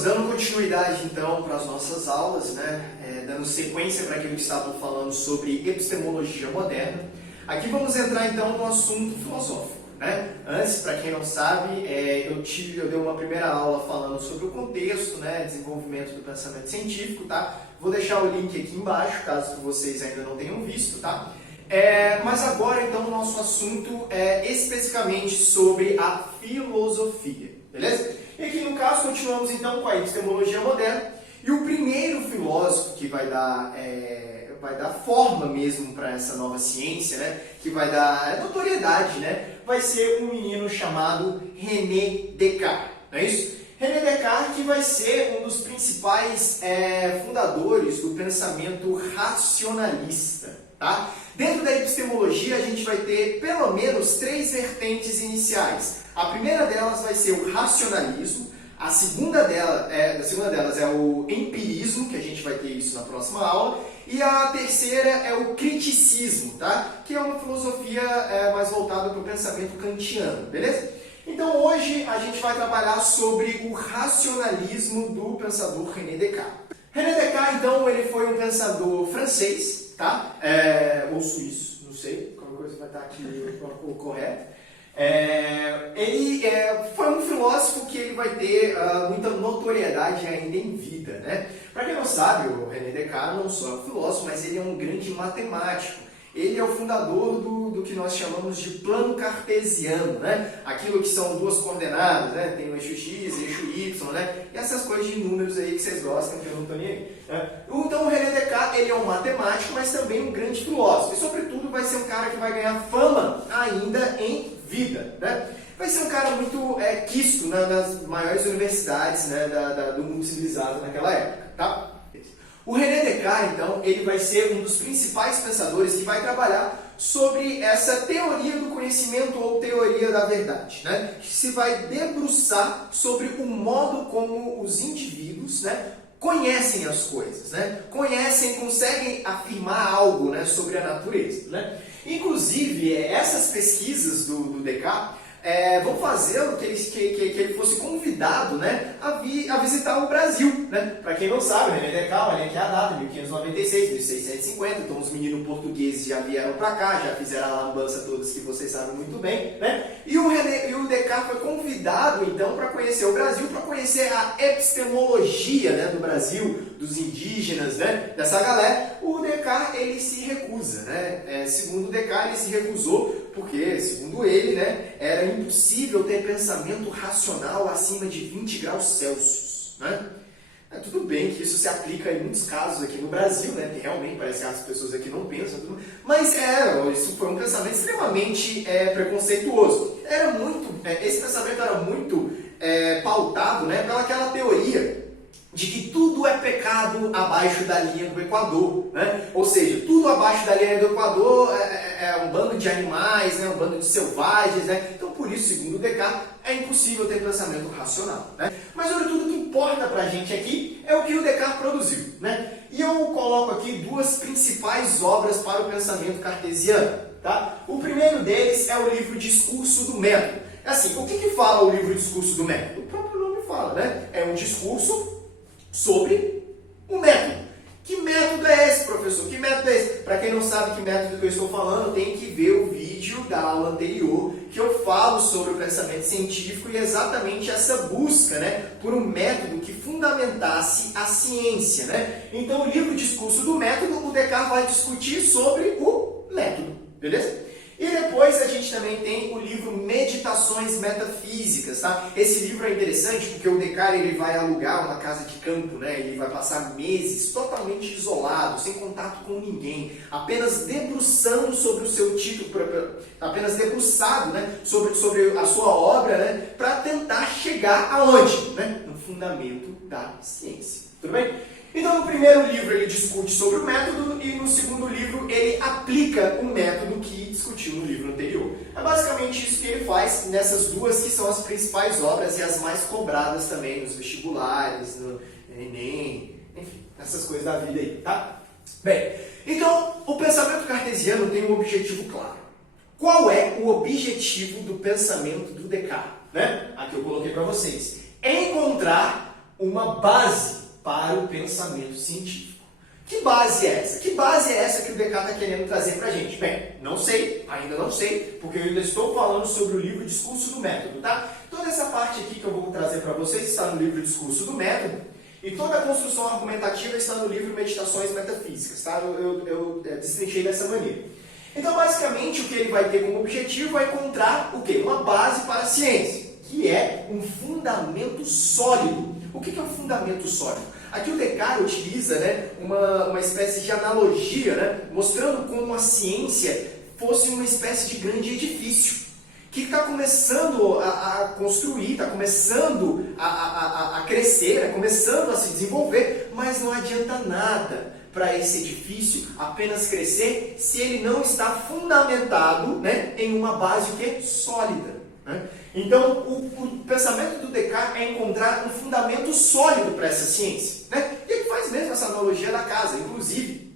alunos, dando continuidade então para as nossas aulas, dando sequência para aquilo que estávamos falando sobre epistemologia moderna, aqui vamos entrar então no assunto filosófico. Antes, para quem não sabe, eu dei uma primeira aula falando sobre o contexto, desenvolvimento do pensamento científico, tá? Vou deixar o link aqui embaixo, caso vocês ainda não tenham visto, tá? Mas agora então o nosso assunto é especificamente sobre a filosofia, beleza? E aqui no caso continuamos então com a epistemologia moderna, e o primeiro filósofo que vai dar forma mesmo para essa nova ciência, que vai dar notoriedade, vai ser um menino chamado René Descartes, não é isso? René Descartes que vai ser um dos principais fundadores do pensamento racionalista, tá? Dentro da epistemologia a gente vai ter pelo menos 3 vertentes iniciais. A primeira delas vai ser o racionalismo, a segunda delas é o empirismo, que a gente vai ter isso na próxima aula, e a terceira é o criticismo, tá? Que é uma filosofia mais voltada para o pensamento kantiano, beleza? Então hoje a gente vai trabalhar sobre o racionalismo do pensador René Descartes. René Descartes, então, ele foi um pensador francês, tá? Ou suíço, não sei, qualquer coisa vai estar aqui o correto. Ele foi um filósofo que ele vai ter muita notoriedade ainda em vida, Para quem não sabe, o René Descartes não só é um filósofo, mas ele é um grande matemático. Ele é o fundador do que nós chamamos de plano cartesiano, Aquilo que são duas coordenadas, Tem o eixo x, eixo y, E essas coisas de números aí que vocês gostam, que eu não estou nem aí. Então o René Descartes, ele é um matemático, mas também um grande filósofo. E sobretudo vai ser um cara que vai ganhar fama ainda em vida, Vai ser um cara muito quisto nas maiores universidades do mundo civilizado naquela época, tá? O René Descartes, então, ele vai ser um dos principais pensadores que vai trabalhar sobre essa teoria do conhecimento ou teoria da verdade, Que se vai debruçar sobre o modo como os indivíduos, conhecem as coisas, conseguem afirmar algo, sobre a natureza, Inclusive, essas pesquisas do Descartes vão fazer que ele fosse convidado a visitar o Brasil. Para quem não sabe, René Descartes, olha aqui a data, 1596, 1650, então os meninos portugueses já vieram para cá, já fizeram a lambança todas que vocês sabem muito bem. E o Descartes foi convidado então para conhecer o Brasil, para conhecer a epistemologia do Brasil, dos indígenas, dessa galera. O Descartes, ele se recusa, segundo Descartes, ele se recusou porque, segundo ele, era impossível ter pensamento racional acima de 20 graus Celsius. Tudo bem que isso se aplica em muitos casos aqui no Brasil, que realmente parece que as pessoas aqui não pensam, mas isso foi um pensamento extremamente preconceituoso. Esse pensamento era muito pautado pelaquela teoria de que tudo é pecado abaixo da linha do Equador, Ou seja, tudo abaixo da linha do Equador é um bando de animais, um bando de selvagens, Então, por isso, segundo Descartes, é impossível ter pensamento racional, Mas, sobretudo, o que importa pra gente aqui é o que o Descartes produziu, E eu coloco aqui 2 principais obras para o pensamento cartesiano, tá? O primeiro deles é o livro Discurso do Método. Assim, o que fala o livro Discurso do Método? O próprio nome fala, É um discurso sobre o método. Que método é esse, professor? Que método é esse? Para quem não sabe que método que eu estou falando, tem que ver o vídeo da aula anterior, que eu falo sobre o pensamento científico e exatamente essa busca, por um método que fundamentasse a ciência, Então, o livro Discurso do Método, o Descartes vai discutir sobre o método, beleza? E depois a gente também tem o livro Meditações Metafísicas, tá? Esse livro é interessante porque o Descartes ele vai alugar uma casa de campo, Ele vai passar meses totalmente isolado, sem contato com ninguém, apenas debruçando sobre o seu título, apenas debruçado, sobre a sua obra, para tentar chegar aonde? No fundamento da ciência. Tudo bem? Então, no primeiro livro ele discute sobre o método e no segundo livro ele aplica o método que discutiu no livro anterior. É basicamente isso que ele faz nessas 2 que são as principais obras e as mais cobradas também nos vestibulares, no Enem, enfim, essas coisas da vida aí, tá? Bem, então o pensamento cartesiano tem um objetivo claro. Qual é o objetivo do pensamento do Descartes? Aqui eu coloquei para vocês. Encontrar uma base para o pensamento científico. Que base é essa? Que base é essa que o Descartes está querendo trazer para a gente? Bem, não sei, ainda não sei, porque eu ainda estou falando sobre o livro Discurso do Método, tá? Toda essa parte aqui que eu vou trazer para vocês está no livro Discurso do Método, e toda a construção argumentativa está no livro Meditações Metafísicas, tá? Eu destrinchei dessa maneira. Então, basicamente, o que ele vai ter como objetivo é encontrar o quê? Uma base para a ciência, que é um fundamento sólido. O que é um fundamento sólido? Aqui o Descartes utiliza, né, uma espécie de analogia, né, mostrando como a ciência fosse uma espécie de grande edifício, que está começando a construir, está começando a crescer, né, começando a se desenvolver, mas não adianta nada para esse edifício apenas crescer se ele não está fundamentado, né, em uma base que sólida. Né? Então, o pensamento do Descartes é encontrar um fundamento sólido para essa ciência. Né? E ele faz mesmo essa analogia da casa. Inclusive,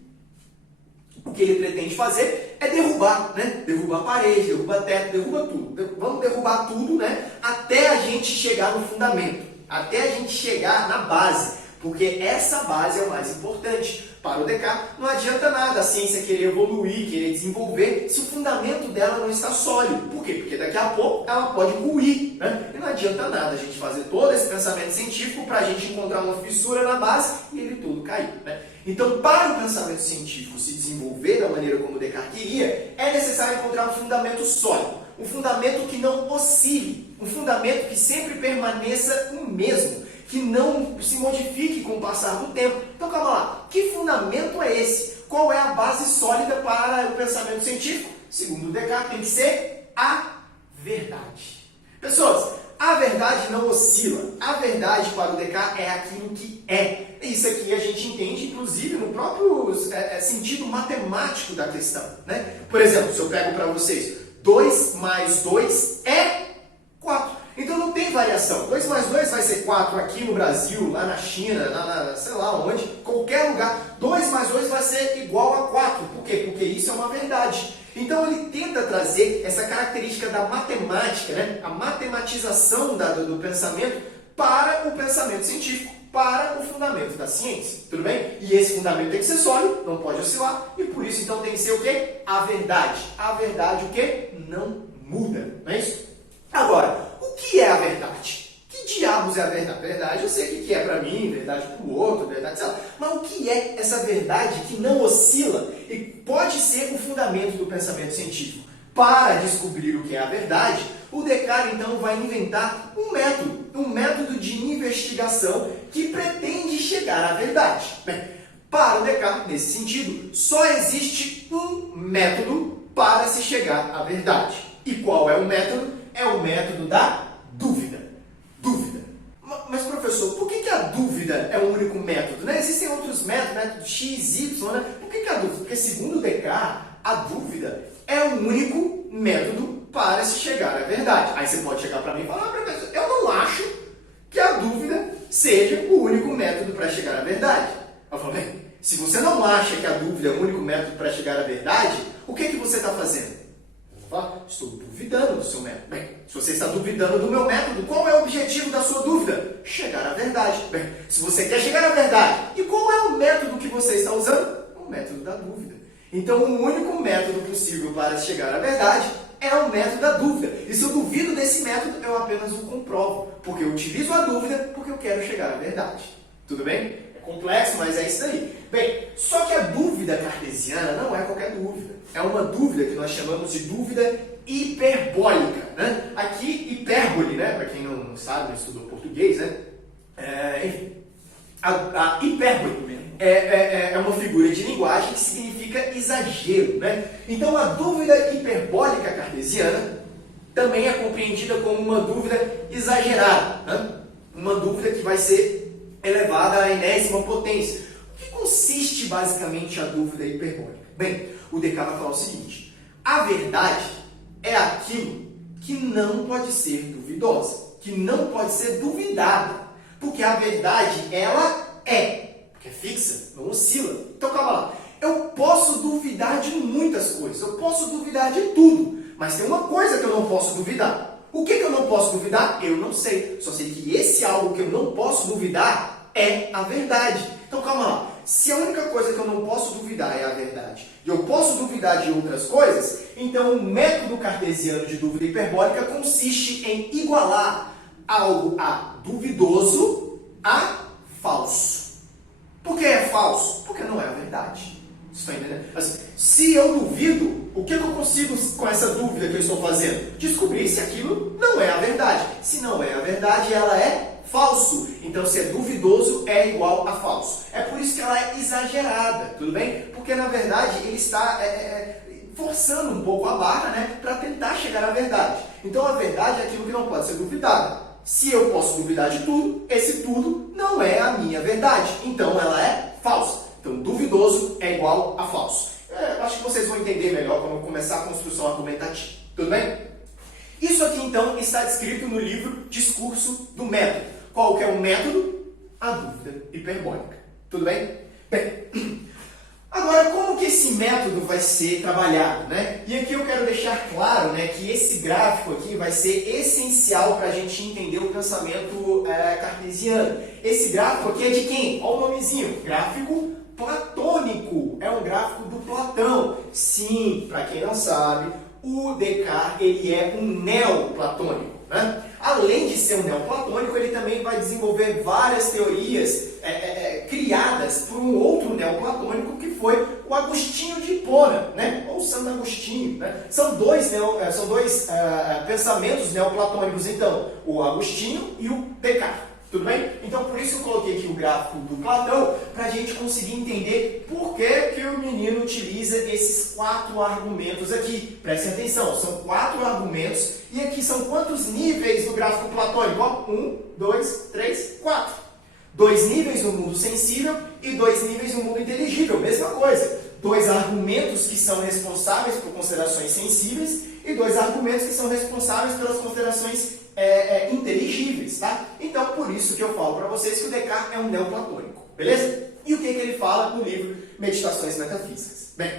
o que ele pretende fazer é derrubar, né? Derrubar a parede, derrubar teto, derruba tudo. Vamos derrubar tudo, né? Até a gente chegar no fundamento, até a gente chegar na base, porque essa base é o mais importante. Para o Descartes, não adianta nada a ciência querer evoluir, querer desenvolver, se o fundamento dela não está sólido. Por quê? Porque daqui a pouco ela pode ruir. Né? E não adianta nada a gente fazer todo esse pensamento científico para a gente encontrar uma fissura na base e ele tudo cair. Né? Então, para o pensamento científico se desenvolver da maneira como o Descartes queria, é necessário encontrar um fundamento sólido. Um fundamento que não oscile. Um fundamento que sempre permaneça o mesmo. Que não se modifique com o passar do tempo. Então, calma lá. Que fundamento é esse? Qual é a base sólida para o pensamento científico? Segundo Descartes, tem que ser a verdade. Pessoas, a verdade não oscila. A verdade para o Descartes é aquilo que é. Isso aqui a gente entende, inclusive, no próprio sentido matemático da questão. Né? Por exemplo, se eu pego para vocês 2 mais 2 é 4. Então não tem variação. 2 mais 2 vai ser 4 aqui no Brasil, lá na China, sei lá onde, qualquer lugar. 2 mais 2 vai ser igual a 4. Por quê? Porque isso é uma verdade. Então ele tenta trazer essa característica da matemática, né? A matematização do pensamento para o pensamento científico, para o fundamento da ciência. Tudo bem? E esse fundamento tem que ser sólido, não pode oscilar. E por isso então tem que ser o quê? A verdade. A verdade o quê? Não muda. Não é isso? Agora, o que é a verdade? Que diabos é a verdade? Verdade eu sei o que é para mim, verdade para o outro, verdade, sei lá. Mas o que é essa verdade que não oscila e pode ser o fundamento do pensamento científico? Para descobrir o que é a verdade, o Descartes então vai inventar um método de investigação que pretende chegar à verdade. Bem, para o Descartes, nesse sentido, só existe um método para se chegar à verdade. E qual é o método? É o método da dúvida. Dúvida. Mas, professor, por que a dúvida é o único método? Né? Existem outros métodos, método X, Y, né? Por que a dúvida? Porque, segundo Descartes, a dúvida é o único método para se chegar à verdade. Aí você pode chegar para mim e falar, professor, eu não acho que a dúvida seja o único método para chegar à verdade. Eu falo, bem, se você não acha que a dúvida é o único método para chegar à verdade, o que você está fazendo? Estou duvidando do seu método. Bem, se você está duvidando do meu método, qual é o objetivo da sua dúvida? Chegar à verdade. Bem, se você quer chegar à verdade, e qual é o método que você está usando? O método da dúvida. Então, o único método possível para chegar à verdade é o método da dúvida. E se eu duvido desse método, eu apenas o comprovo. Porque eu utilizo a dúvida porque eu quero chegar à verdade. Tudo bem? É complexo, mas é isso daí. Bem, só que a dúvida cartesiana não é qualquer dúvida. É uma dúvida que nós chamamos de dúvida hiperbólica. Né? Aqui, hipérbole, né? Para quem não sabe, não estudou português, né? Enfim, a hipérbole é uma figura de linguagem que significa exagero. Né? Então, a dúvida hiperbólica cartesiana também é compreendida como uma dúvida exagerada. Né? Uma dúvida que vai ser elevada à enésima potência. O que consiste basicamente a dúvida hiperbólica? Bem, o Descartes vai falar o seguinte: a verdade é aquilo que não pode ser duvidosa, que não pode ser duvidada, porque a verdade, ela porque é fixa, não oscila. Então, calma lá, eu posso duvidar de muitas coisas, eu posso duvidar de tudo, mas tem uma coisa que eu não posso duvidar. O que eu não posso duvidar? Eu não sei. Só sei que esse algo que eu não posso duvidar é a verdade. Então calma lá. Se a única coisa que eu não posso duvidar é a verdade, e eu posso duvidar de outras coisas, então o método cartesiano de dúvida hiperbólica consiste em igualar algo a duvidoso a falso. Por que é falso? Porque não é a verdade. Você está entendendo? Assim, se eu duvido, o que eu consigo com essa dúvida que eu estou fazendo? Descobrir se aquilo não é a verdade. Se não é a verdade, ela é falso. Então, se é duvidoso, é igual a falso. É por isso que ela é exagerada, tudo bem? Porque, na verdade, ele está forçando um pouco a barra, né, para tentar chegar à verdade. Então, a verdade é aquilo que não pode ser duvidado. Se eu posso duvidar de tudo, esse tudo não é a minha verdade. Então, ela é falsa. Então, duvidoso é igual a falso. Acho que vocês vão entender melhor quando eu começar a construção argumentativa. Tudo bem? Isso aqui, então, está descrito no livro Discurso do Método. Qual que é o método? A dúvida hiperbólica. Tudo bem? Bem, agora, como que esse método vai ser trabalhado, né? E aqui eu quero deixar claro, né, que esse gráfico aqui vai ser essencial para a gente entender o pensamento cartesiano. Esse gráfico aqui é de quem? Olha o nomezinho. Gráfico platônico. É um gráfico do Platão. Sim, para quem não sabe, o Descartes ele é um neoplatônico, né? Além de ser um neoplatônico, ele também vai desenvolver várias teorias criadas por um outro neoplatônico que foi o Agostinho de Hipona, né? Ou Santo Agostinho, né? São dois pensamentos neoplatônicos, então, o Agostinho e o Descartes. Tudo bem? Então, por isso eu coloquei aqui o gráfico do Platão, para a gente conseguir entender por que o menino utiliza esses 4 argumentos aqui. Prestem atenção, são 4 argumentos, e aqui são quantos níveis do gráfico platônico? 1, 2, 3, 4. 2 níveis no mundo sensível e 2 níveis no mundo inteligível, mesma coisa. 2 argumentos que são responsáveis por considerações sensíveis e 2 argumentos que são responsáveis pelas considerações inteligíveis, tá? Então, por isso que eu falo para vocês que o Descartes é um neoplatônico, beleza? E o que ele fala no livro Meditações Metafísicas? Bem,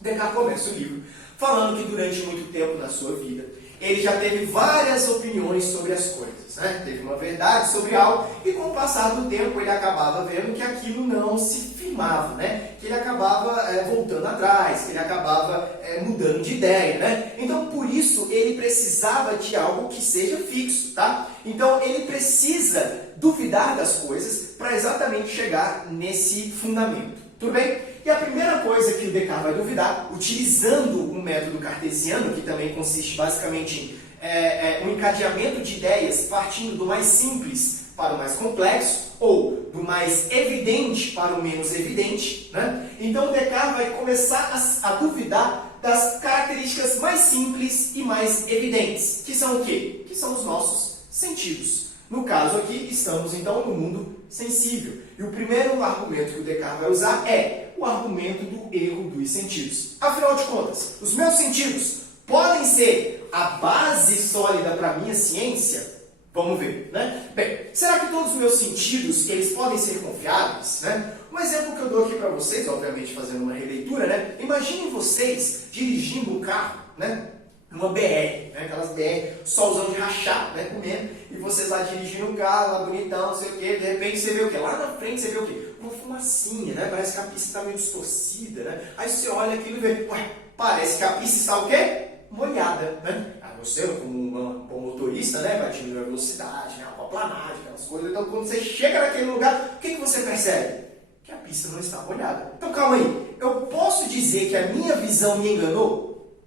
Descartes começa o livro falando que durante muito tempo na sua vida ele já teve várias opiniões sobre as coisas, né? Teve uma verdade sobre algo e com o passar do tempo ele acabava vendo que aquilo não se firmava, né? Que ele acabava voltando atrás, que ele acabava mudando de ideia, né? Então, por isso, ele precisava de algo que seja fixo, tá? Então, ele precisa duvidar das coisas para exatamente chegar nesse fundamento. Tudo bem? E a primeira coisa que o Descartes vai duvidar, utilizando o método cartesiano, que também consiste basicamente em um encadeamento de ideias partindo do mais simples para o mais complexo, ou do mais evidente para o menos evidente, né? Então o Descartes vai começar a duvidar das características mais simples e mais evidentes, que são o quê? Que são os nossos sentidos. No caso aqui, estamos então no mundo sensível. E o primeiro argumento que o Descartes vai usar é o argumento do erro dos sentidos. Afinal de contas, os meus sentidos podem ser a base sólida para a minha ciência? Vamos ver, né? Bem, será que todos os meus sentidos, eles podem ser confiáveis, né? Um exemplo que eu dou aqui para vocês, obviamente fazendo uma releitura, né? Imaginem vocês dirigindo um carro, né? Numa BR, né? Aquelas BR, solzão de rachar, né? Comendo, e vocês lá dirigindo um carro, lá bonitão, não sei o quê, de repente você vê o quê? Lá na frente você vê o quê? Uma fumacinha, né? Parece que a pista está meio distorcida, né? Aí você olha aquilo e vê, ué, parece que a pista está o quê? Molhada, né? Você, como um bom motorista, né? Vai diminuir a velocidade, né? A aquaplanagem, aquelas coisas. Então, quando você chega naquele lugar, o que você percebe? Que a pista não está molhada. Então, calma aí. Eu posso dizer que a minha visão me enganou?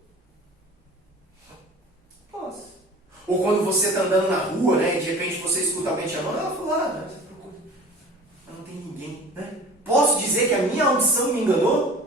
Posso. Ou quando você está andando na rua, né? E de repente você escuta alguém te chamando, fulano, você procura. Não tem ninguém, né? Posso dizer que a minha audição me enganou?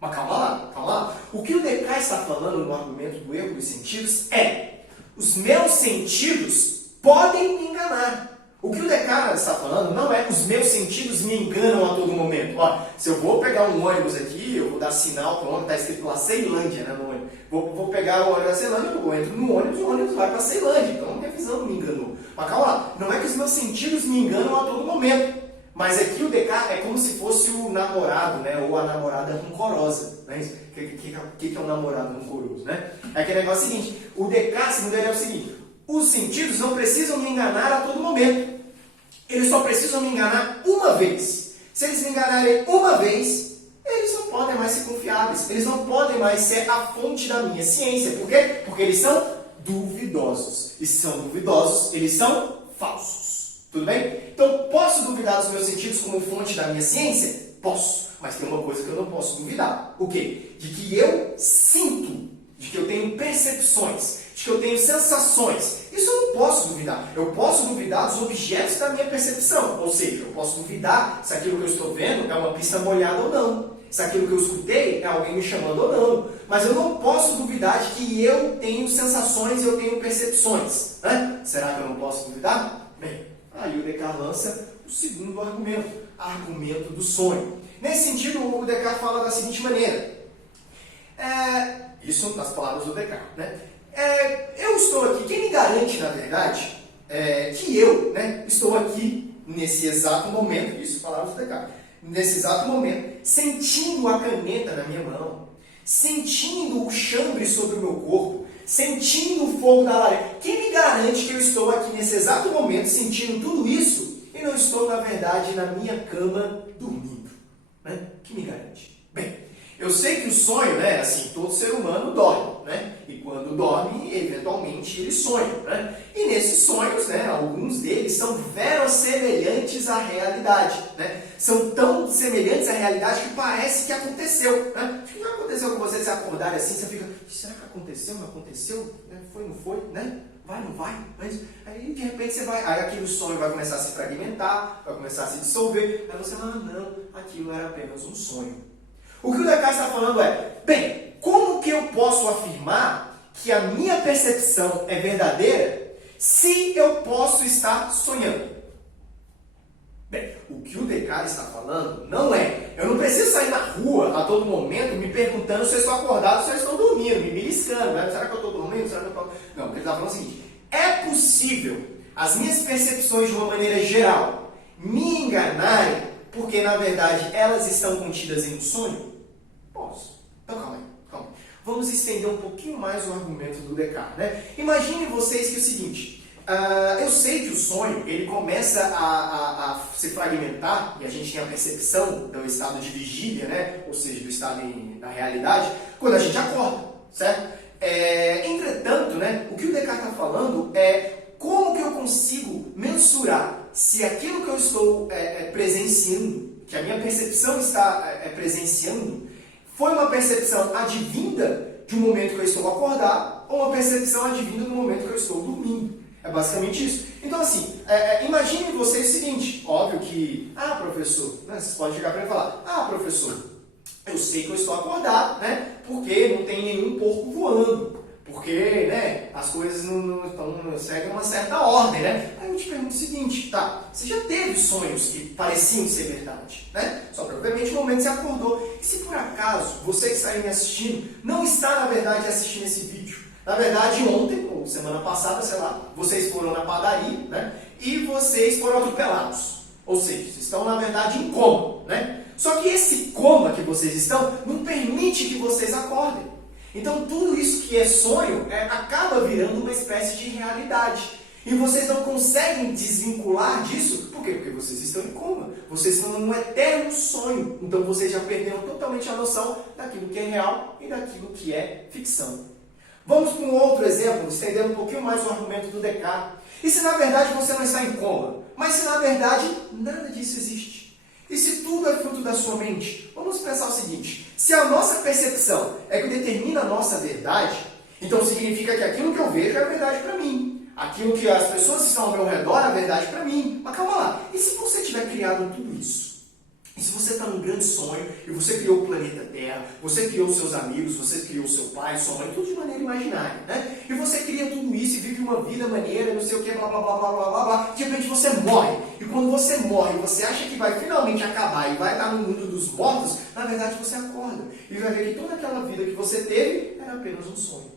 Mas calma lá. O que o Descartes está falando no argumento do erro dos sentidos é: os meus sentidos podem me enganar. O que o Descartes está falando não é os meus sentidos me enganam a todo momento. Ó, se eu vou pegar um ônibus aqui, eu vou dar sinal para o ônibus, está escrito lá Ceilândia, né, no ônibus. Vou pegar o ônibus da Ceilândia, eu entro no ônibus, o ônibus vai para Ceilândia. Então, minha visão me enganou. Mas calma lá, não é que os meus sentidos me enganam a todo momento. Mas aqui o Descartes é como se fosse o namorado, né? Ou a namorada rancorosa. Né? O que é um namorado rancoroso? Né? É aquele negócio seguinte, o Descartes, segundo ele, é o seguinte, os sentidos não precisam me enganar a todo momento. Eles só precisam me enganar uma vez. Se eles me enganarem uma vez, eles não podem mais ser confiáveis. Eles não podem mais ser a fonte da minha ciência. Por quê? Porque eles são duvidosos. E se são duvidosos, eles são falsos. Tudo bem? Então, posso duvidar dos meus sentidos como fonte da minha ciência? Posso. Mas tem uma coisa que eu não posso duvidar. O quê? De que eu sinto, de que eu tenho percepções, de que eu tenho sensações. Isso eu não posso duvidar. Eu posso duvidar dos objetos da minha percepção. Ou seja, eu posso duvidar se aquilo que eu estou vendo é uma pista molhada ou não. Se aquilo que eu escutei é alguém me chamando ou não. Mas eu não posso duvidar de que eu tenho sensações e eu tenho percepções. Né? Será que eu não posso duvidar? Bem, aí o Descartes lança o segundo argumento do sonho. Nesse sentido, o Descartes fala da seguinte maneira. Isso nas palavras do Descartes. Né? Eu estou aqui, quem me garante, na verdade, que eu, né, estou aqui nesse exato momento, isso palavras do Descartes, nesse exato momento, sentindo a caneta na minha mão, sentindo o chambre sobre o meu corpo, sentindo o fogo da lareira. Quem me garante que eu estou aqui nesse exato momento sentindo tudo isso e não estou, na verdade, na minha cama dormindo? Né? Que me garante? Bem, eu sei que o sonho, né, assim, todo ser humano dorme, né? E quando dorme, eventualmente ele sonha, né? E nesses sonhos, né, alguns deles são verossemelhantes à realidade, né? São tão semelhantes à realidade que parece que aconteceu, né? Acho que já aconteceu com você acordar assim, você fica, será que aconteceu? Não aconteceu? Foi, não foi? Né? Vai, não vai? Mas aí de repente você vai, aí aquele sonho vai começar a se fragmentar, vai começar a se dissolver, aí você fala, não, aquilo era apenas um sonho. O que o Descartes está falando bem, como que eu posso afirmar que a minha percepção é verdadeira se eu posso estar sonhando? Bem, o que o Descartes está falando não eu não preciso sair na rua a todo momento me perguntando se eu estou acordado ou se eu estou dormindo, me beliscando, né? Será que eu estou dormindo? Será que eu estou... Não, o que ele está falando é o seguinte, é possível as minhas percepções de uma maneira geral me enganarem porque, na verdade, elas estão contidas em um sonho? Posso. Então, calma aí. Vamos estender um pouquinho mais o argumento do Descartes. Né? Imaginem vocês que é o seguinte, eu sei que o sonho ele começa a se fragmentar, e a gente tem a percepção do estado de vigília, né? Ou seja, do estado da realidade, quando a gente acorda, certo? Entretanto, né, o que o Descartes está falando é como que eu consigo mensurar se aquilo que eu estou presenciando, que a minha percepção está presenciando, foi uma percepção advinda de um momento que eu estou acordado ou uma percepção advinda do momento que eu estou dormindo. É basicamente isso. Então, assim, imagine vocês o seguinte, óbvio que, professor, né, vocês podem chegar para mim e falar, professor, eu sei que eu estou acordado, né, porque não tem nenhum porco voando, porque, né, as coisas não seguem uma certa ordem, né? Aí eu te pergunto o seguinte, você já teve sonhos que pareciam ser verdade, né? Só que, obviamente, no momento você acordou. E se por acaso você que está aí me assistindo não está, na verdade, assistindo esse vídeo? Na verdade, ontem, ou semana passada, sei lá, vocês foram na padaria, né? E vocês foram atropelados. Ou seja, vocês estão, na verdade, em coma, né? Só que esse coma que vocês estão não permite que vocês acordem. Então, tudo isso que é sonho acaba virando uma espécie de realidade. E vocês não conseguem desvincular disso. Por quê? Porque vocês estão em coma. Vocês estão num eterno sonho. Então, vocês já perderam totalmente a noção daquilo que é real e daquilo que é ficção. Vamos para um outro exemplo, estendendo um pouquinho mais o argumento do Descartes. E se na verdade você não está em coma? Mas se na verdade nada disso existe? E se tudo é fruto da sua mente? Vamos pensar o seguinte, se a nossa percepção é que determina a nossa verdade, então significa que aquilo que eu vejo é a verdade para mim. Aquilo que as pessoas que estão ao meu redor é a verdade para mim. Mas calma lá, e se você tiver criado tudo isso? E se você está num grande sonho, e você criou o planeta Terra, você criou seus amigos, você criou seu pai, sua mãe, tudo de maneira imaginária, né? E você cria tudo isso e vive uma vida maneira, não sei o que, blá, blá, blá, blá, blá, blá, blá. De repente você morre. E quando você morre, você acha que vai finalmente acabar e vai estar no mundo dos mortos, na verdade você acorda. E vai ver que toda aquela vida que você teve era apenas um sonho.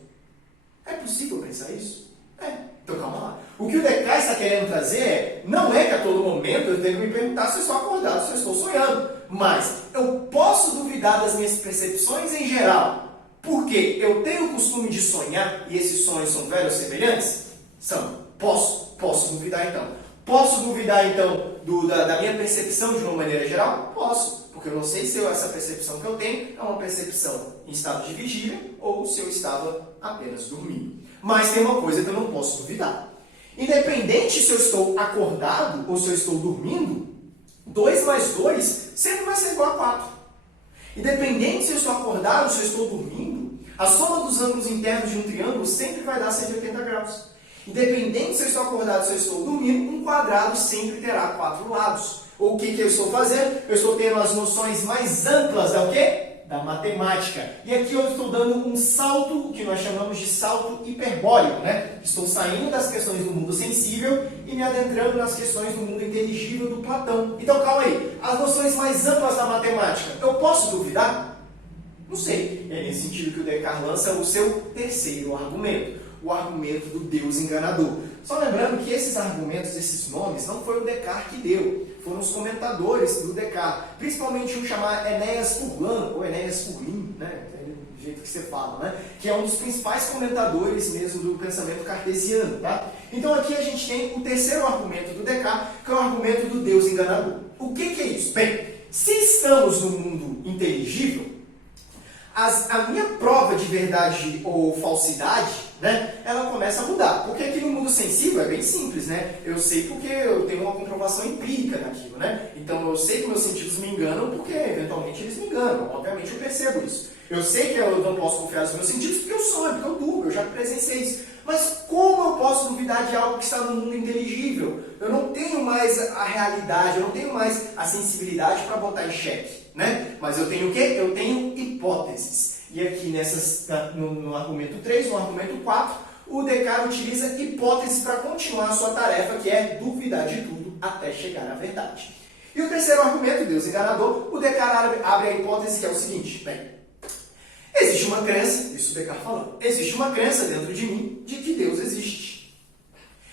É possível pensar isso? É. Então calma lá. O que o Descartes está querendo trazer não é que a todo momento eu tenho que me perguntar se eu estou acordado, se eu estou sonhando. Mas eu posso duvidar das minhas percepções em geral. Porque eu tenho o costume de sonhar e esses sonhos são verossemelhantes? São. Posso duvidar então. Posso duvidar então da minha percepção de uma maneira geral? Posso. Porque eu não sei se essa percepção que eu tenho é uma percepção em estado de vigília ou se eu estava apenas dormindo. Mas tem uma coisa que eu não posso duvidar. Independente se eu estou acordado ou se eu estou dormindo, 2 mais 2 sempre vai ser igual a 4. Independente se eu estou acordado ou se eu estou dormindo, a soma dos ângulos internos de um triângulo sempre vai dar 180 graus. Independente se eu estou acordado ou se eu estou dormindo, um quadrado sempre terá 4 lados. O que eu estou fazendo? Eu estou tendo as noções mais amplas da o quê? Da matemática. E aqui eu estou dando um salto, o que nós chamamos de salto hiperbólico, né? Estou saindo das questões do mundo sensível e me adentrando nas questões do mundo inteligível do Platão. Então, calma aí. As noções mais amplas da matemática, eu posso duvidar? Não sei. É nesse sentido que o Descartes lança o seu terceiro argumento. O argumento do Deus enganador. Só lembrando que esses argumentos, esses nomes, não foi o Descartes que deu. Foram os comentadores do Descartes. Principalmente um chamado Enéas Furlan, ou Enéas Furlin, né? Do jeito que você fala, né? Que é um dos principais comentadores mesmo do pensamento cartesiano, tá? Então aqui a gente tem o terceiro argumento do Descartes, que é o argumento do Deus enganador. O que é isso? Bem, se estamos no mundo inteligível, a minha prova de verdade ou falsidade, né, ela começa a mudar. Porque aqui no mundo sensível é bem simples, né? Eu sei porque eu tenho uma comprovação empírica naquilo, né? Então eu sei que meus sentidos me enganam porque eventualmente eles me enganam. Obviamente eu percebo isso. Eu sei que eu não posso confiar nos meus sentidos porque eu sonho, porque eu durmo, eu já presenciei isso. Mas como eu posso duvidar de algo que está no mundo inteligível? Eu não tenho mais a realidade, eu não tenho mais a sensibilidade para botar em xeque, né? Mas eu tenho o quê? Eu tenho hipóteses. E aqui no argumento 3, no argumento 4, o Descartes utiliza hipóteses para continuar a sua tarefa, que é duvidar de tudo até chegar à verdade. E o terceiro argumento, Deus enganador, o Descartes abre a hipótese que é o seguinte, bem, existe uma crença, isso o Descartes falou, existe uma crença dentro de mim de que Deus existe.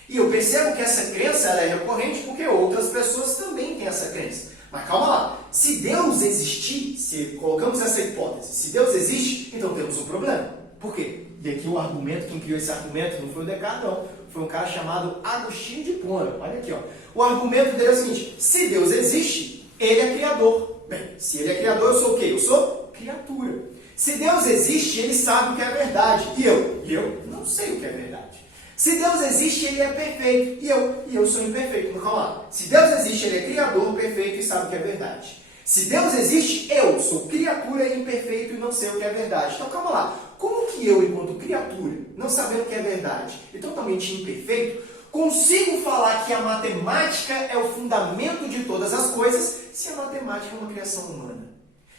E eu percebo que essa crença ela é recorrente porque outras pessoas também têm essa crença. Mas calma lá, se Deus existir, se colocamos essa hipótese, se Deus existe, então temos um problema. Por quê? E aqui o argumento, quem criou esse argumento não foi o Descartes, não. Foi um cara chamado Agostinho de Hipona. Olha aqui, ó. O argumento dele é o seguinte, se Deus existe, ele é criador. Bem, se ele é criador, eu sou o quê? Eu sou criatura. Se Deus existe, ele sabe o que é verdade. E eu não sei o que é verdade. Se Deus existe, ele é perfeito. E eu sou imperfeito. Então, calma lá. Se Deus existe, ele é criador, perfeito e sabe o que é verdade. Se Deus existe, eu sou criatura imperfeito e não sei o que é verdade. Então, calma lá. Como que eu, enquanto criatura, não sabendo o que é verdade e totalmente imperfeito, consigo falar que a matemática é o fundamento de todas as coisas se a matemática é uma criação humana?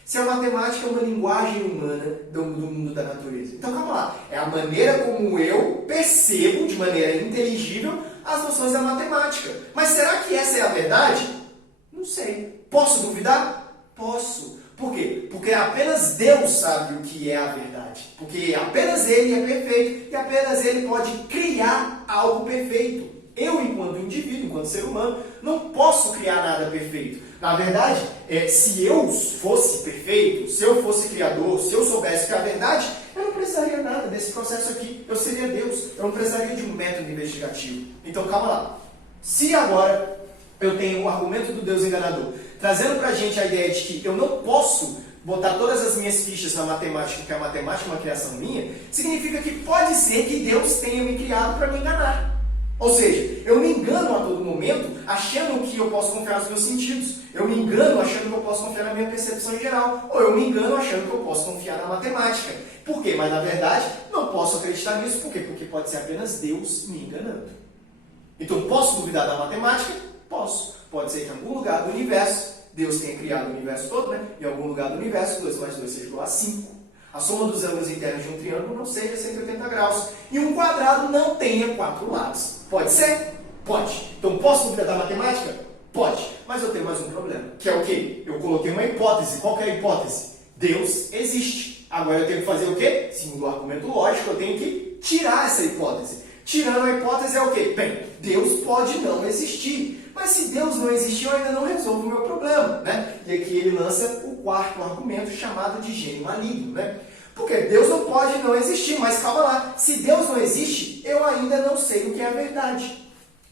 Se a matemática é uma linguagem humana do mundo da natureza. Então, calma lá. É a maneira como eu percebo, de maneira inteligível, as noções da matemática. Mas será que essa é a verdade? Não sei. Posso duvidar? Posso. Por quê? Porque apenas Deus sabe o que é a verdade. Porque apenas Ele é perfeito e apenas Ele pode criar algo perfeito. Eu, enquanto indivíduo, enquanto ser humano, não posso criar nada perfeito. Na verdade, se eu fosse perfeito, se eu fosse criador, se eu soubesse que é a verdade, eu não precisaria nada desse processo aqui. Eu seria Deus. Eu não precisaria de um método investigativo. Então, calma lá. Se agora eu tenho o argumento do Deus enganador, trazendo pra gente a ideia de que eu não posso botar todas as minhas fichas na matemática, porque a matemática é uma criação minha, significa que pode ser que Deus tenha me criado para me enganar. Ou seja, eu me engano a todo momento achando que eu posso confiar nos meus sentidos. Eu me engano achando que eu posso confiar na minha percepção em geral. Ou eu me engano achando que eu posso confiar na matemática. Por quê? Mas na verdade, não posso acreditar nisso. Por quê? Porque pode ser apenas Deus me enganando. Então, posso duvidar da matemática? Posso. Pode ser que em algum lugar do universo, Deus tenha criado o universo todo, né? Em algum lugar do universo, 2 mais 2 seja igual a 5. A soma dos ângulos internos de um triângulo não seja 180 graus. E um quadrado não tenha 4 lados. Pode ser? Pode. Então, posso duvidar da matemática? Pode. Mas eu tenho mais um problema. Que é o quê? Eu coloquei uma hipótese. Qual que é a hipótese? Deus existe. Agora eu tenho que fazer o quê? Segundo o argumento lógico, eu tenho que tirar essa hipótese. Tirando a hipótese é o quê? Bem, Deus pode não existir, mas se Deus não existir, eu ainda não resolvo o meu problema, né? E aqui ele lança o quarto argumento chamado de gênio maligno, né? Porque Deus não pode não existir, mas calma lá, se Deus não existe, eu ainda não sei o que é a verdade.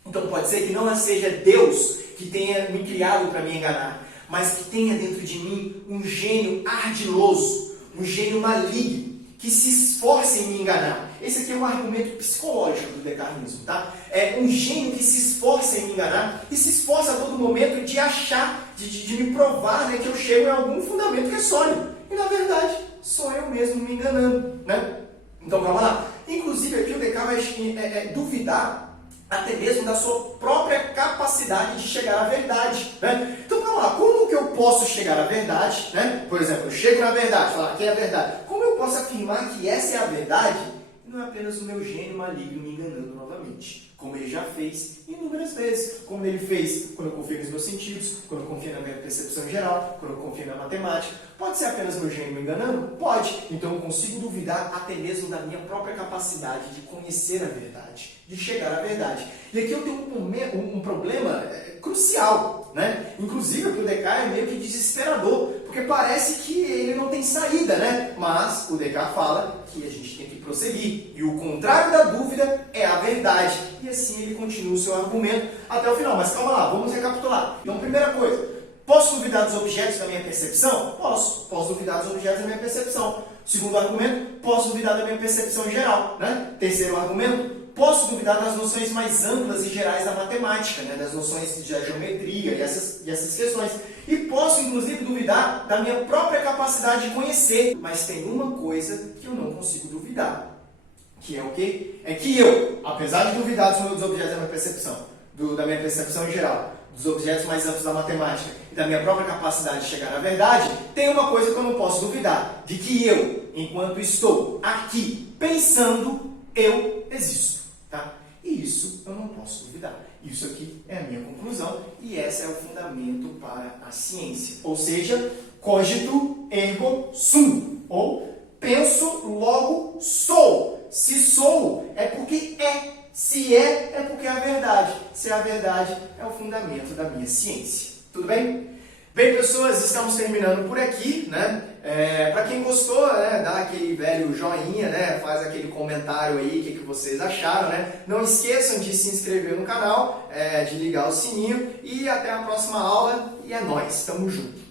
Então pode ser que não seja Deus que tenha me criado para me enganar, mas que tenha dentro de mim um gênio ardiloso, um gênio maligno, que se esforce em me enganar. Esse aqui é um argumento psicológico do decarnismo, tá? É um gênio que se esforça em me enganar e se esforça a todo momento de achar, de me provar, né, que eu chego em algum fundamento que é sólido. E na verdade, sou eu mesmo me enganando, né? Então calma lá. Inclusive aqui o Descartes vai duvidar até mesmo da sua própria capacidade de chegar à verdade, né? Então, calma lá, como que eu posso chegar à verdade, né? Por exemplo, eu chego na verdade, falar que é a verdade. Como eu posso afirmar que essa é a verdade? Não é apenas o meu gênio maligno me enganando novamente, como ele já fez inúmeras vezes. Como ele fez quando eu confio nos meus sentidos, quando eu confio na minha percepção geral, quando eu confio na matemática. Pode ser apenas meu gênio me enganando? Pode. Então eu consigo duvidar até mesmo da minha própria capacidade de conhecer a verdade, de chegar à verdade. E aqui eu tenho um problema crucial, né? Inclusive o Descartes é meio que desesperador, porque parece que ele não tem saída, né? Mas o Descartes fala que a gente tem que prosseguir. E o contrário da dúvida é a verdade. E assim ele continua o seu argumento até o final. Mas calma lá, vamos recapitular. Então, primeira coisa, posso duvidar dos objetos da minha percepção? Posso. Posso duvidar dos objetos da minha percepção. Segundo argumento, posso duvidar da minha percepção em geral, né? Terceiro argumento, posso duvidar das noções mais amplas e gerais da matemática, né? Das noções de geometria e essas questões. E posso, inclusive, duvidar da minha própria capacidade de conhecer. Mas tem uma coisa que eu não consigo duvidar. Que é o quê? É que eu, apesar de duvidar dos objetos da minha percepção, da minha percepção em geral, dos objetos mais amplos da matemática e da minha própria capacidade de chegar à verdade, tem uma coisa que eu não posso duvidar, de que eu, enquanto estou aqui pensando, eu existo, tá? E isso eu não posso duvidar. Isso aqui é a minha conclusão e esse é o fundamento para a ciência. Ou seja, cogito ergo sum, ou penso, logo sou. Se sou, é porque é. Se é porque é a verdade. Se é a verdade, é o fundamento da minha ciência. Tudo bem? Bem, pessoas, estamos terminando por aqui, né? Para quem gostou, né, dá aquele velho joinha, né? Faz aquele comentário aí, o que vocês acharam, né? Não esqueçam de se inscrever no canal, de ligar o sininho e até a próxima aula. E é nóis, tamo junto!